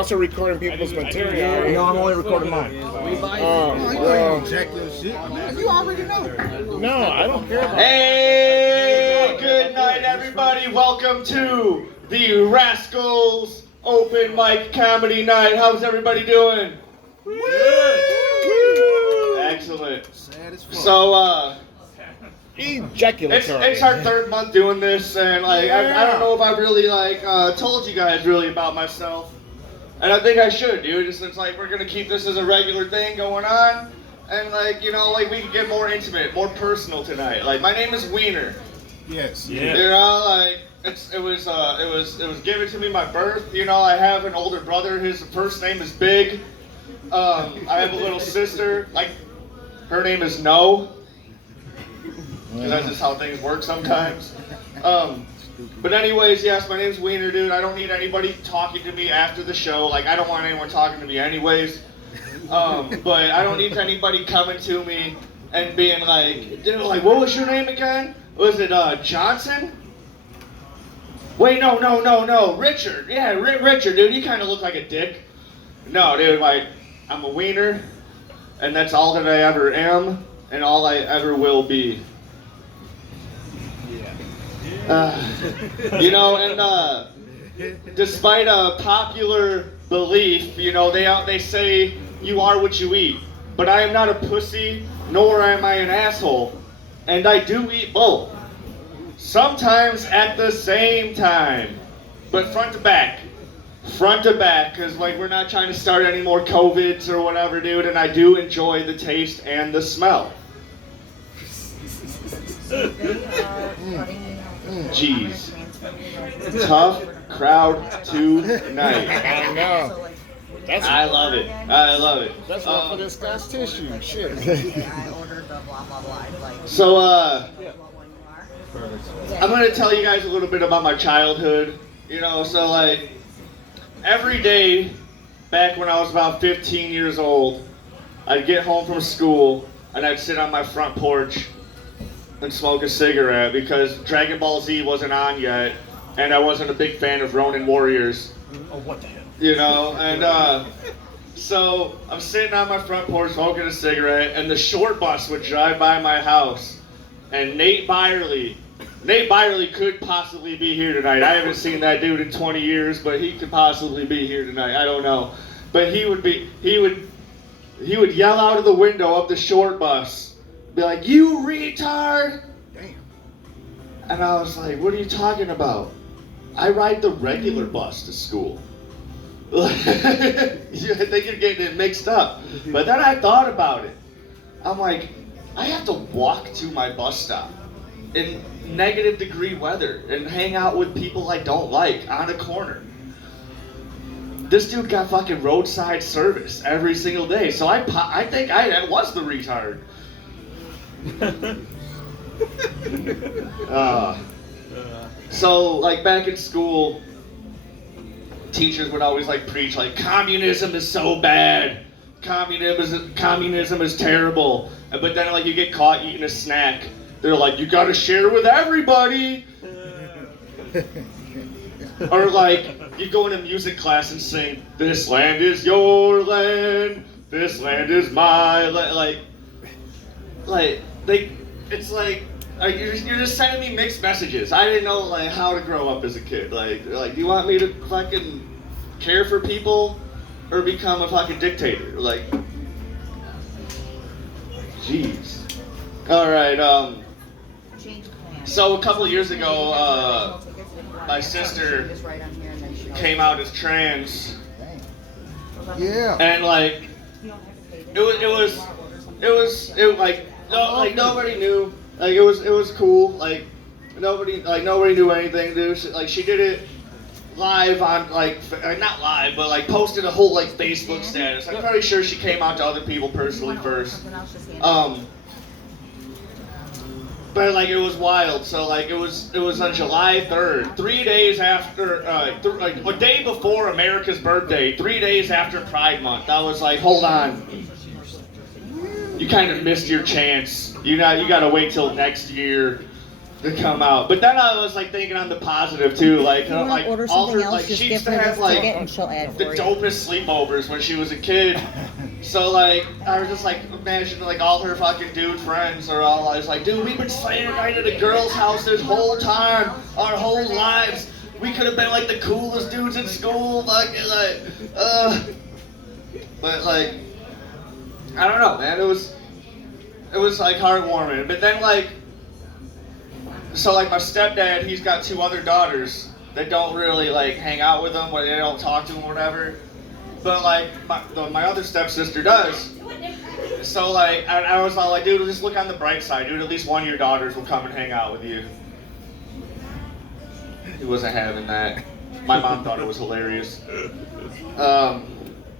also recording people's material. No, I'm only recording mine. You already know. No, I don't care about Hey, good night, everybody. Welcome to the Rascals Open Mic Comedy Night. How's everybody doing? Excellent. So, ejaculatory. it's our third month doing this, and like I don't know if I really told you guys really about myself, and I think I should, dude. Since like we're gonna keep this as a regular thing going on, and like you know like we can get more intimate, more personal tonight. Like my name is Wiener. Yes. Yeah. You know like it was given to me my birth. You know I have an older brother. His first name is Big. I have a little sister. Like her name is No. Because that's just how things work sometimes. But anyways, yes, my name's Wiener, dude. I don't need anybody talking to me after the show. Like, I don't want anyone talking to me anyways. But I don't need anybody coming to me and being like, dude, like, what was your name again? Was it Johnson? Wait, no. Richard. Yeah, Richard, dude. You kind of look like a dick. No, dude, like, I'm a wiener, and that's all that I ever am, and all I ever will be. You know, and despite a popular belief, you know, they say you are what you eat. But I am not a pussy, nor am I an asshole. And I do eat both. Sometimes at the same time. But front to back. Front to back, because like we're not trying to start any more COVIDs or whatever, dude. And I do enjoy the taste and the smell. Jeez. Tough crowd tonight. I know. I love it. I love it. That's one for this guy's tissue. Shit. So, I'm going to tell you guys a little bit about my childhood. You know, so like, every day back when I was about 15 years old, I'd get home from school and I'd sit on my front porch and smoke a cigarette because Dragon Ball Z wasn't on yet, and I wasn't a big fan of Ronin Warriors. Oh, what the hell? You know, and so I'm sitting on my front porch smoking a cigarette, and the short bus would drive by my house, and Nate Byerly could possibly be here tonight. I haven't seen that dude in 20 years, but he could possibly be here tonight. I don't know, but he would yell out of the window of the short bus. Be like, you retard! Damn. And I was like, what are you talking about? I ride the regular bus to school. I think you're getting it mixed up. But then I thought about it. I'm like, I have to walk to my bus stop in negative degree weather and hang out with people I don't like on a corner. This dude got fucking roadside service every single day. So I think I was the retard. So like back in school, teachers would always like preach like communism is so bad, communism is terrible. But then like you get caught eating a snack, they're like you gotta share with everybody. Or like you go into music class and sing, this land is your land, this land is my land. It's like you're just sending me mixed messages. I didn't know like how to grow up as a kid. Like do you want me to fucking care for people or become a fucking dictator? Like, jeez. All right. So a couple of years ago, my sister came out as trans. Yeah. And like, it was like. No, like nobody knew. Like it was cool. Like nobody knew anything, dude. She did it live on like not live, but like posted a whole like Facebook status. I'm pretty sure she came out to other people personally first. But like it was wild. So like it was on July 3rd, 3 days after, like a day before America's birthday, 3 days after Pride Month. I was like, hold on. You kind of missed your chance. You gotta wait till next year to come out. But then I was like thinking on the positive too, like If you want like to order all something her else, like just she give used her to this have like ticket and she'll add the for you. dopest sleepovers when she was a kid. So like I was just like imagining like all her fucking dude friends are all I was like, dude, we've been staying the night at a girl's house this whole time, our whole lives. We could have been like the coolest dudes in school, fucking like but like I don't know, man, it was like heartwarming. But then like so like my stepdad, he's got 2 other daughters that don't really like hang out with him, or they don't talk to him, or whatever. But like my other stepsister does. So like I was all like, dude, just look on the bright side, dude. At least one of your daughters will come and hang out with you. He wasn't having that. My mom thought it was hilarious.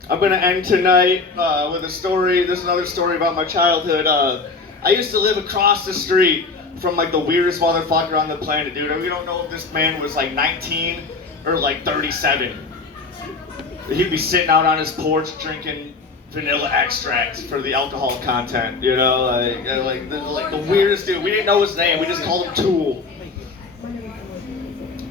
I'm gonna end tonight with a story. This is another story about my childhood. I used to live across the street from like the weirdest motherfucker on the planet, dude. We don't know if this man was like 19 or like 37. He'd be sitting out on his porch drinking vanilla extracts for the alcohol content, you know, like the weirdest dude. We didn't know his name. We just called him Tool.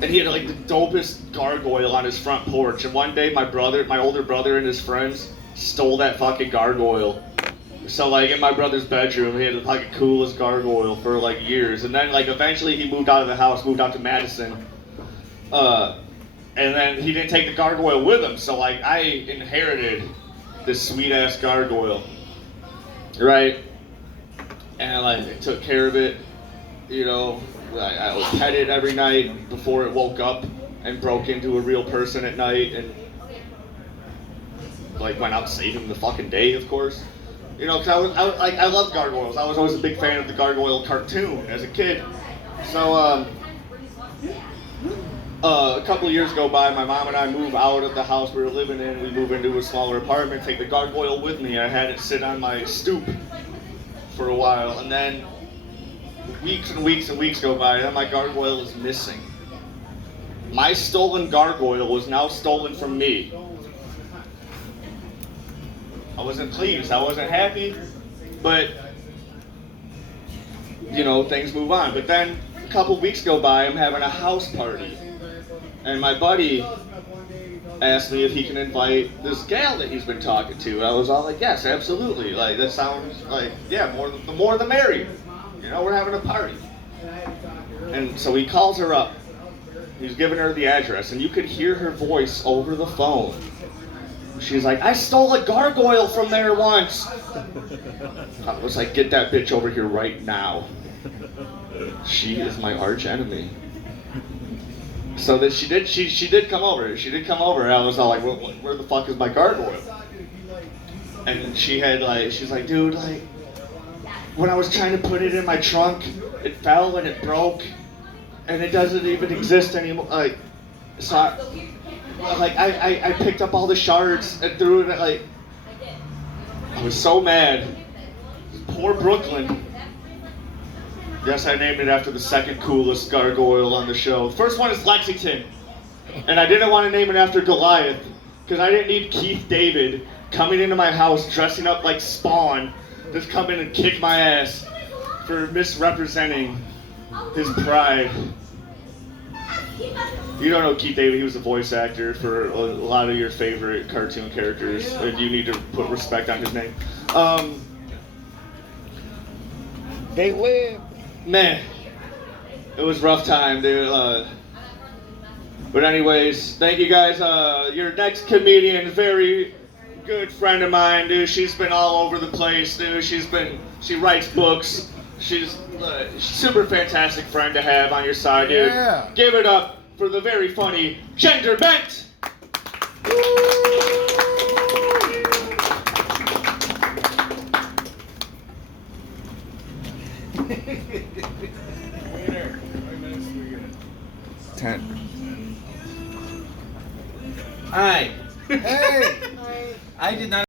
And he had like the dopest gargoyle on his front porch. And one day my older brother and his friends stole that fucking gargoyle. So like in my brother's bedroom, he had the fucking coolest gargoyle for like years. And then like eventually he moved out of the house, moved out to Madison. And then he didn't take the gargoyle with him. So like I inherited this sweet ass gargoyle, right? And I took care of it, you know. I would pet it every night before it woke up and broke into a real person at night, and like went out saving the fucking day, of course. You know, because I loved gargoyles. I was always a big fan of the gargoyle cartoon as a kid. So a couple of years go by, my mom and I move out of the house we were living in. We move into a smaller apartment, take the gargoyle with me. I had it sit on my stoop for a while, and then weeks and weeks and weeks go by, and then my gargoyle is missing. My stolen gargoyle was now stolen from me. I wasn't pleased, I wasn't happy, but you know, things move on. But then a couple weeks go by, I'm having a house party, and my buddy asked me if he can invite this gal that he's been talking to. I was all like, yes, absolutely. Like, that sounds like, yeah, the more the merrier. You know, we're having a party. And so he calls her up. He's giving her the address, and you could hear her voice over the phone. She's like, I stole a gargoyle from there once. I was like, get that bitch over here right now. She is my arch enemy. So that she did come over. She did come over, and I was all like, where the fuck is my gargoyle? And she's like, dude, like, when I was trying to put it in my trunk, it fell and it broke, and it doesn't even exist anymore. Like, so I picked up all the shards and threw it. Like, I was so mad. Poor Brooklyn. Yes, I named it after the second coolest gargoyle on the show. The first one is Lexington, and I didn't want to name it after Goliath because I didn't need Keith David coming into my house dressing up like Spawn. Just come in and kick my ass for misrepresenting his pride. You don't know Keith David, he was a voice actor for a lot of your favorite cartoon characters, and you need to put respect on his name. They live. Man, it was a rough time, dude. But anyways, thank you guys. Your next comedian, very good friend of mine, dude. She's been all over the place, dude. She writes books. She's a super fantastic friend to have on your side, dude. Yeah. Give it up for the very funny Gender Bent. Winner. How many minutes do we get? 10. Hi. Hey! I did not